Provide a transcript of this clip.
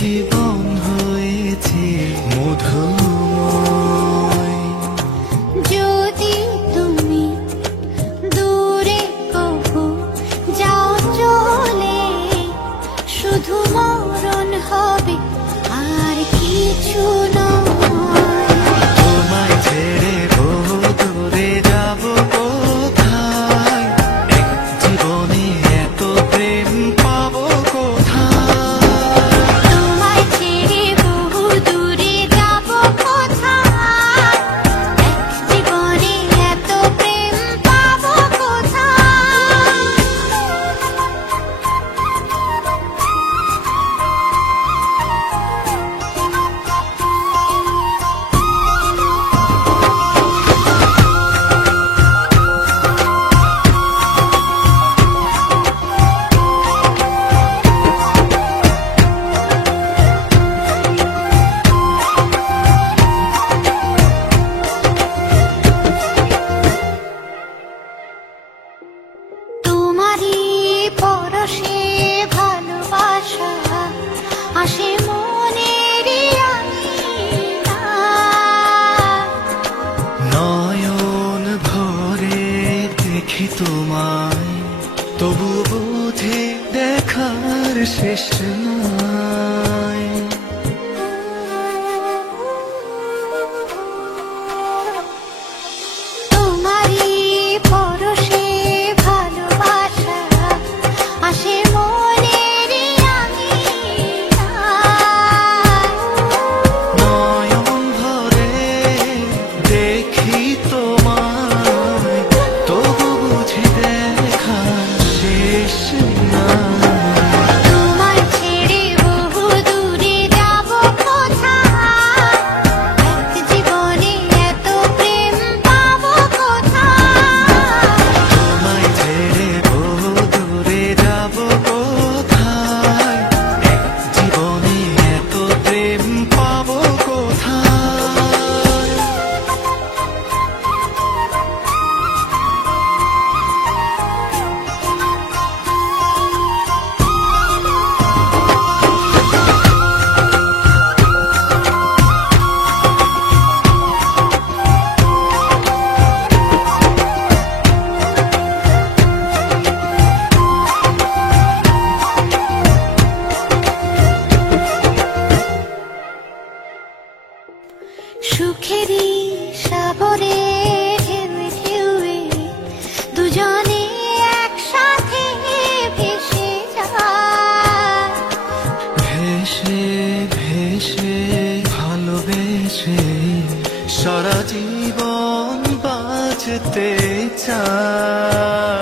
জীবন হয়েছে মধুময়। যদি তুমি দূরে কবু যাও চলে, শুধু মরণ হবে আর কিছু নয়। তোমায় ছেড়ে বহু দূরে যাব কোথায়, এক জীবনে এত প্রেম পাবো কোথায়। তোমায় ছেড়ে বহু দূরে যাব কোথায়, এক জীবনে এত প্রেম পাবো কোথায়। তোমারই পরশে ভালোবাসা আসে মনের আঙিনায়। নয়ন ভরে দেখি তোমায়, তবু বুঝে দেখার শেষ নাই। তোমারই পরশে ভালোবাসা আসে মনের আঙিনায়। নয়ন ভরে দেখি তোমায়, তবু বুঝে দেখার শেষ নাই। তোমায় ছেড়ে বহু দূরে যাব কোথায়, এক জীবনে এত প্রেম পাবো কোথায়। তোমায় ছেড়ে বহু দূরে যাব কোথায়, এক জীবনে এত প্রেম পাবো কোথায়। সুখেরই সাগরে ঢেউয়ে ঢেউয়ে দুজনে একসাথে ভেসে যায়। ভেসে ভেসে ভালোবেসে সারা জীবন বাঁচতে চাই।